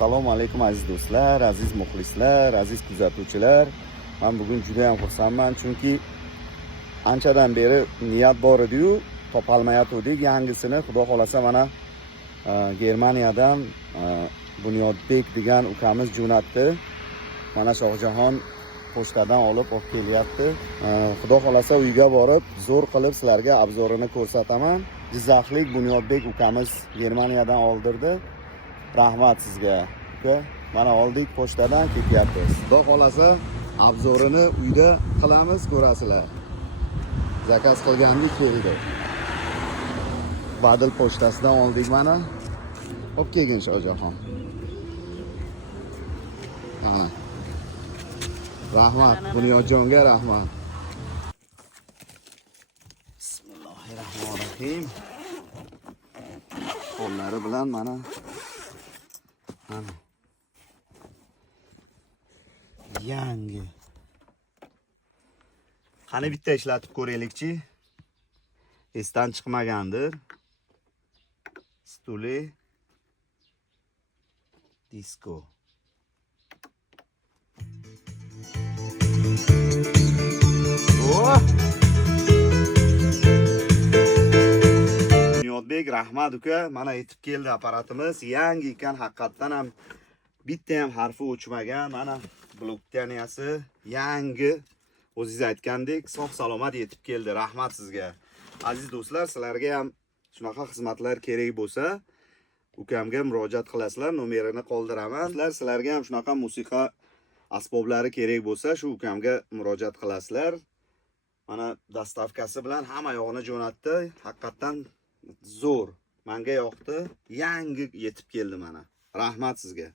Assalomu alaykum aziz do'stlar, aziz muxlislar, aziz kuzatuvchilar. Men bugun juda ham xursandman, chunki anchadan beri niyat bor edi-yu, topolmayotgandik. Yangisini xudo xolasa mana Germaniyadan Bunyodbek degan ukamiz jo'natdi. Mana Shohjahon pochtadan olib kelyapti. Xudo xolasa uyga borib, zo'r qilib sizlarga obzorini ko'rsataman. Jizzaxlik Bunyodbek ukamiz Germaniyadan oldirdi. Rahmat sizga. Mana oldik, pochtadan ketyapmiz. Xudo xolasa obzorini uyda qilamiz, ko'rasizlar. Zakaz qilgandik, keldi. Badil pochtasidan oldik mana. Olib kelgin Shohjahon. Mana. Rahmat, Bunyodjonga rahmat. Bismillahirrohmanirrohim. Qo'llari bilan mana yangi. Qani bitta ishlatib ko'raylikchi. Esdan chiqmagandir. Stuli Disco. Bunyodbek rahmat uka, mana yetib keldi apparatimiz. Yangi ekan, haqiqatdan ham bitta ham harfi o'chmagan. Mana blokdaniyasi yangi. O'zingiz aytgandek, sog' salomat yetib keldi. Rahmat sizga. Aziz do'stlar, sizlarga ham shunaqa xizmatlar kerak bo'lsa, ukamga murojaat qilasizlar, nomerini qoldiraman. Sizlarga ham shunaqa musiqa asboblari kerak bo'lsa, shu ukamga murojaat qilasizlar. Mana dastavkasi bilan hamma yo'g'ini jo'natdi. Haqiqatdan zo'r. Menga yoqdi. Yangi yetib keldi mana. Rahmat sizga.